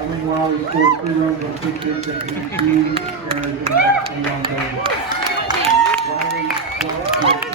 I think Wally scored 3 runs on 6 hits and 2 errors in that one game. Wally